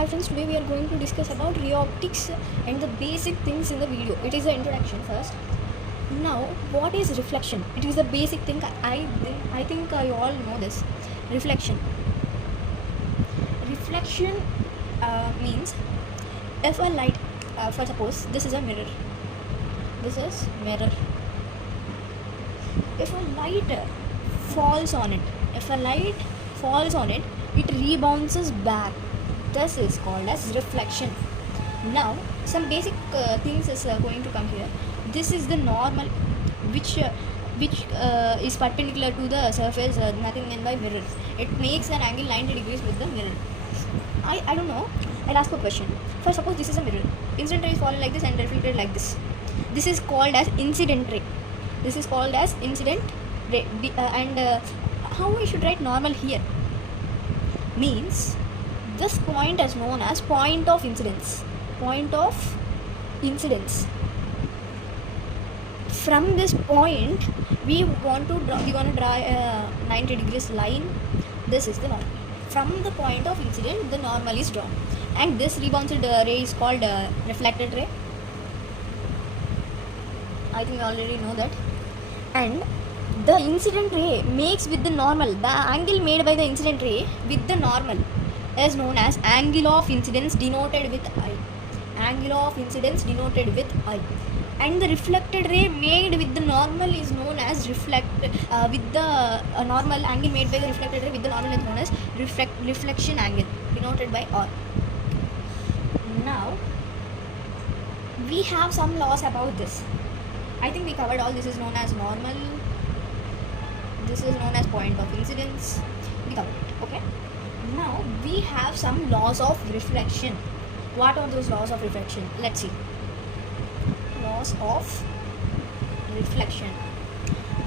Hi friends, today we are going to discuss about ray optics and the basic things in the video. It is the introduction first. Now, what is reflection? It is the basic thing. I think you all know this. Reflection. Reflection means if a light, for suppose this is a mirror. This is mirror. If a light falls on it, it rebounces back. This is called as reflection. Now, some basic things is going to come here. This is the normal, which is perpendicular to the surface, nothing meant by mirror. It makes an angle 90 degrees with the mirror. I don't know. I'll ask a question. For suppose this is a mirror. Incident ray is falling like this and reflected like this. This is called as incident ray. How we should write normal here? Means this point is known as point of incidence. From this point, we want to draw a 90 degrees line. This is the normal. From the point of incident, the normal is drawn, and this rebounded ray is called reflected ray. I think you already know that. And the incident ray makes with the normal. The angle made by the incident ray with the normal is known as angle of incidence denoted with I. And the reflected ray made with the normal is known as normal angle made by the reflected ray with the normal is known as reflection angle denoted by R. Now we have some laws about this. I think we covered all. This is known as normal. This is known as point of incidence. We covered it. Okay. Now we have some laws of reflection. What are those laws of reflection? Let's see. Laws of reflection.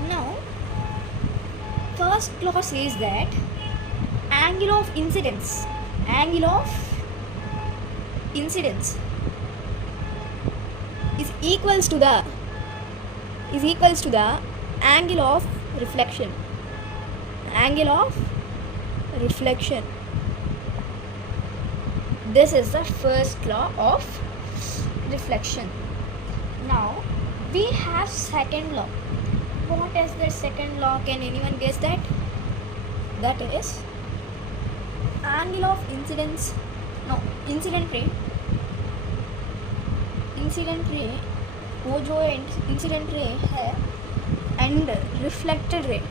Now, first law says that angle of incidence is equals to the angle of reflection. This is the first law of reflection. Now we have second law. What is the second law? Can anyone guess that? That is angle of incidence. No, incident ray. वो जो incident ray है and reflected ray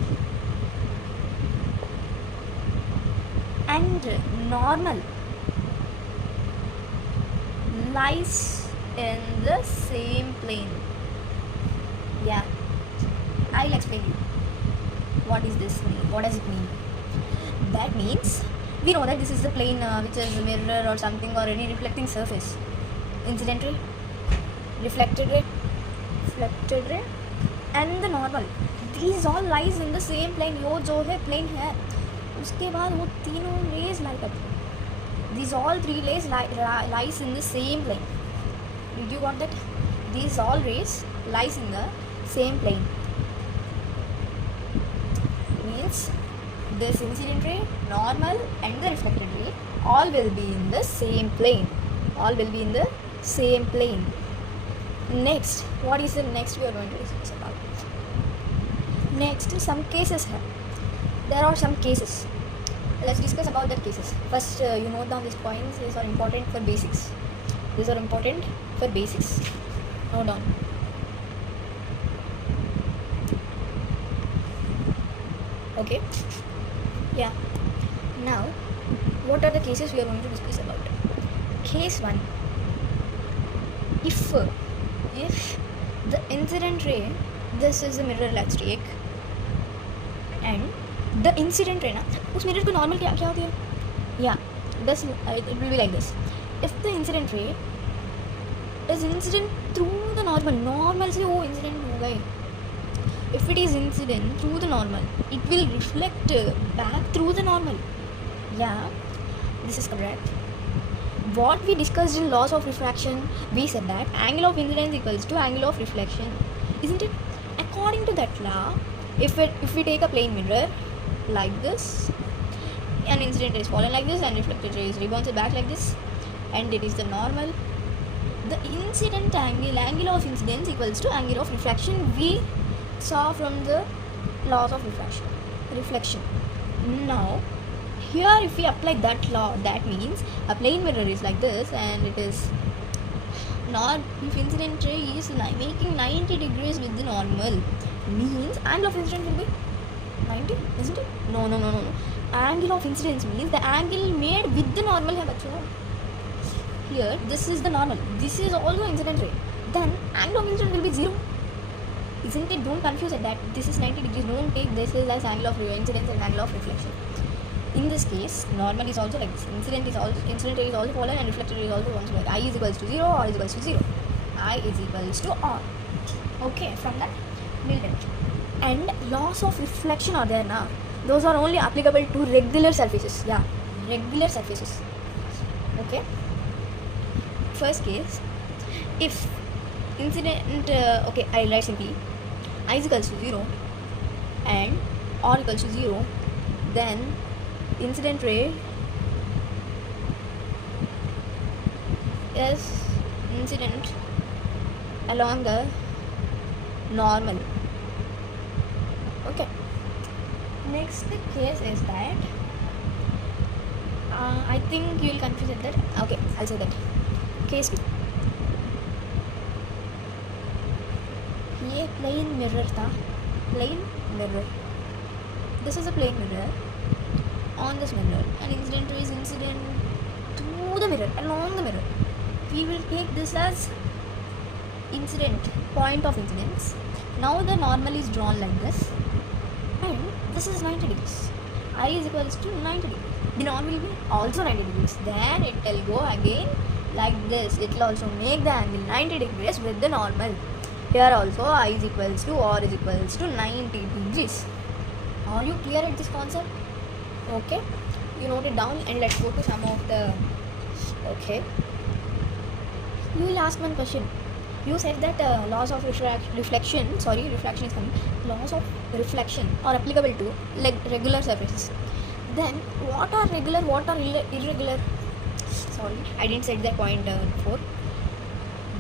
and normal lies in the same plane. Yeah, I'll explain you. What does it mean? That means we know that this is the plane which is a mirror or something or any reflecting surface. Incident ray, reflected ray and the normal. These all lies in the same plane. यो जो है plane है, उसके बाद वो तीनों rays light up. These all three rays lies in the same plane. Did you got that? These all rays lies in the same plane. Means this incident ray, normal and the reflected ray all will be in the same plane. Next, what is the next we are going to discuss about? Next, some cases have. There are some cases. Let's discuss about the cases. First, you note down these points. These are important for basics. Note down. Okay. Yeah. Now, what are the cases we are going to discuss about? Case 1. If the incident ray, this is a mirror like streak, and the incident ray, उस mirror को normal क्या होती है? Yeah, this it will be like this. If the incident ray is incident through the normal से वो incident होगा ही. If it is incident through the normal, it will reflect back through the normal. Yeah, this is correct. What we discussed in laws of refraction, we said that angle of incidence equals to angle of reflection, isn't it? According to that law, if we take a plane mirror like this, an incident ray is fallen like this and reflected ray is rebounded back like this, and it is the normal. The incident angle of incidence equals to angle of refraction we saw from the laws of reflection. Now here if we apply that law, that means a plane mirror is like this and it is not, if incident ray is making 90 degrees with the normal, means angle of incidence will be 90, isn't it? No. Angle of incidence means the angle made with the normal hai bachcho. Here this is the normal, this is also incident ray, then angle of incidence will be 0, isn't it? Don't confuse it that this is 90 degrees, don't take this as angle of incidence and angle of reflection. In this case normal is also like this, incident ray is also fallen and reflected ray is also once like I is equals to 0, R is equals to 0, I is equals to R. Okay, from that we'll get it. And laws of reflection are there now, those are only applicable to regular surfaces. Yeah, regular surfaces. Okay, first case, if incident okay, I'll write simply I is equals to 0 and R equals to 0, then incident ray is incident along the normal. Okay, next case is that I think you will confuse it that. Okay, I'll say that case 2, ये plane mirror था, plane mirror, this is a plane mirror. On this mirror, an incident ray is incident through the mirror, along the mirror. We will take this as incident, point of incidence. Now the normal is drawn like this, and this is 90 degrees. I is equals to 90 degrees. The normal will be also 90 degrees. Then it will go again like this. It will also make the angle 90 degrees with the normal. Here also I is equals to R is equals to 90 degrees. Are you clear at this concept? Okay, you note it down and let's go to some of the. Okay, you will ask one question. You said that laws of reflection is coming. Laws of reflection are applicable to regular surfaces. Then what are regular, what are irregular? Sorry, I didn't set that point before.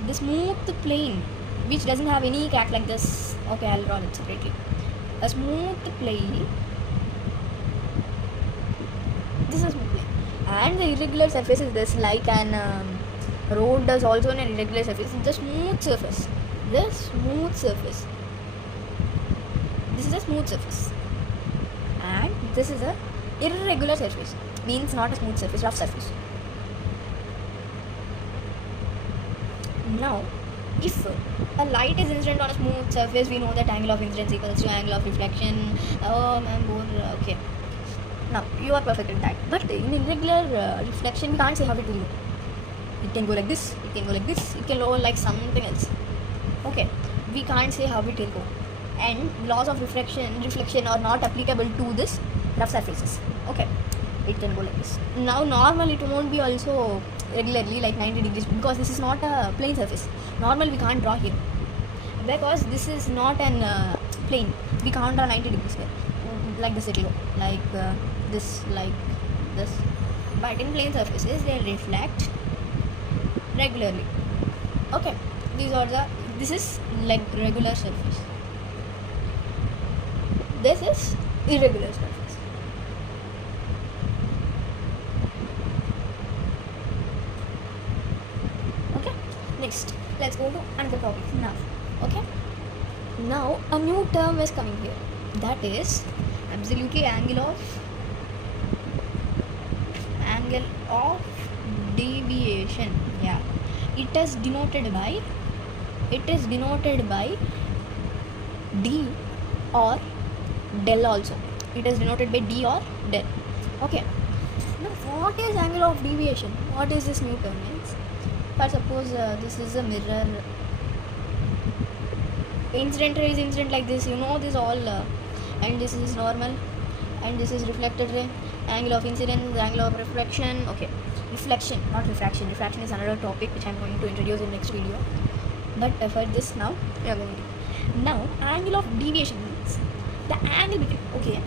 The smooth plane which doesn't have any crack like this. Okay, I'll draw it separately. A smooth plane. This is smooth plane, and the irregular surface is this, like an road does also an irregular surface. The smooth surface. This smooth surface. This is a smooth surface, and this is a irregular surface. Means not a smooth surface, rough surface. Now, if a light is incident on a smooth surface, we know that angle of incidence equals to angle of reflection. Oh, man, okay. Now, you are perfect in that. But in irregular reflection, we can't say how it will go. It can go like this, it can go like this, it can go like something else. Okay, we can't say how it will go. And laws of reflection are not applicable to this rough surfaces. Okay, it can go like this. Now, normally it won't be also regularly like 90 degrees because this is not a plane surface. Normal we can't draw here because this is not an plane. We can't draw 90 degrees here. Like this it will go, like this, like this. But in plane surfaces they reflect regularly. Okay, this is like regular surface. This is irregular surface. Okay, next let's go to another topic now. Okay, now a new term is coming here, that is absolutely angle of deviation. Yeah, it is denoted by D or del also. It is denoted by D or del. Okay, now what is angle of deviation? What is this new term means? For suppose this is a mirror, incident ray is incident like this, you know this all, and this is normal, and this is reflected ray. Angle of incidence, angle of reflection. Okay, reflection, not refraction. Refraction is another topic which I am going to introduce in next video. But for this now, we are going to. Now, angle of deviation means the angle between. Okay,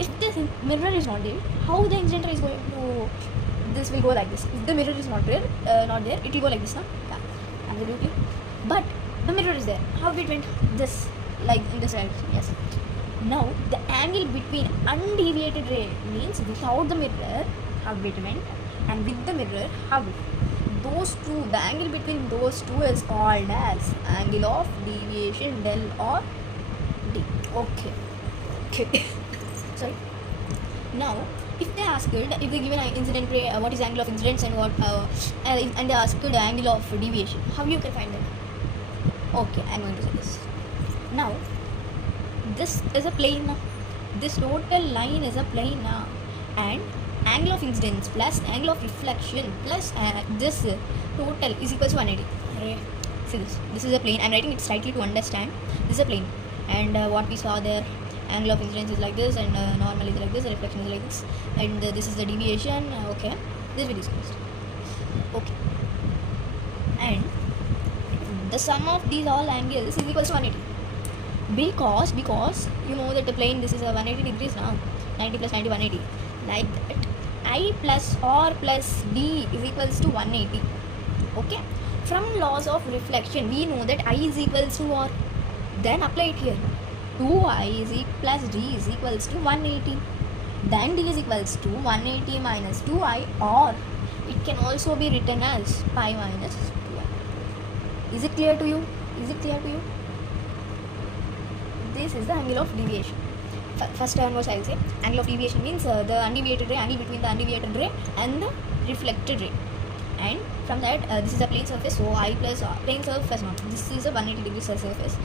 if this mirror is not there, how the incident ray is going to, this will go like this. If the mirror is not there, it will go like this, huh? Yeah, absolutely. But the mirror is there, how it went this, like in this direction? Yes. Now the angle between undeviated ray means without the mirror how it went, and with the mirror how it, those two, the angle between those two is called as angle of deviation, del or d. Okay. Sorry. Now if they asked, if they given an incident ray, what is angle of incidence and what and they asked the angle of deviation, how you can find that? Okay, I'm going to say this. Now this is a plane now. This total line is a plane now, and angle of incidence plus angle of reflection plus this total is equals to 180. Right? See this. This is a plane. I'm writing it slightly to understand. This is a plane, and what we saw there, angle of incidence is like this, and normal is like this, reflection is like this, and this is the deviation. Okay, this we discussed. Okay, and the sum of these all angles is equals to 180. Because you know that the plane, this is a 180 degrees now, 90 plus 90, 180, like that. I plus r plus d is equals to 180. Okay, from laws of reflection we know that I is equals to r, then apply it here. 2i is plus d is equals to 180, then d is equals to 180 minus 2i, or it can also be written as pi minus 2i. Is it clear to you? This is the angle of deviation. First term was, I will say, angle of deviation means the undeviated ray, angle between the undeviated ray and the reflected ray. And from that, this is a plane surface, so I plus r, plane surface not, this is a 180 degree surface,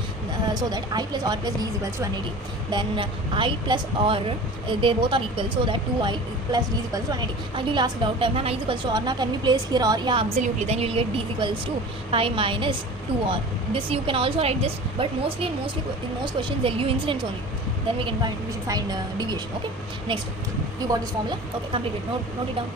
so that I plus r plus d is equals to 180. Then I plus r, they both are equal, so that 2i plus d is equals to 180. And you will ask doubt, ma'am, I is equals to r, now can we place here r? Yeah, absolutely. Then you will get d is equals to pi minus 2r. This you can also write this, but in most questions they'll give incidence only. Then we should find deviation. Okay. Next, you got this formula. Okay, complete it. Note it down.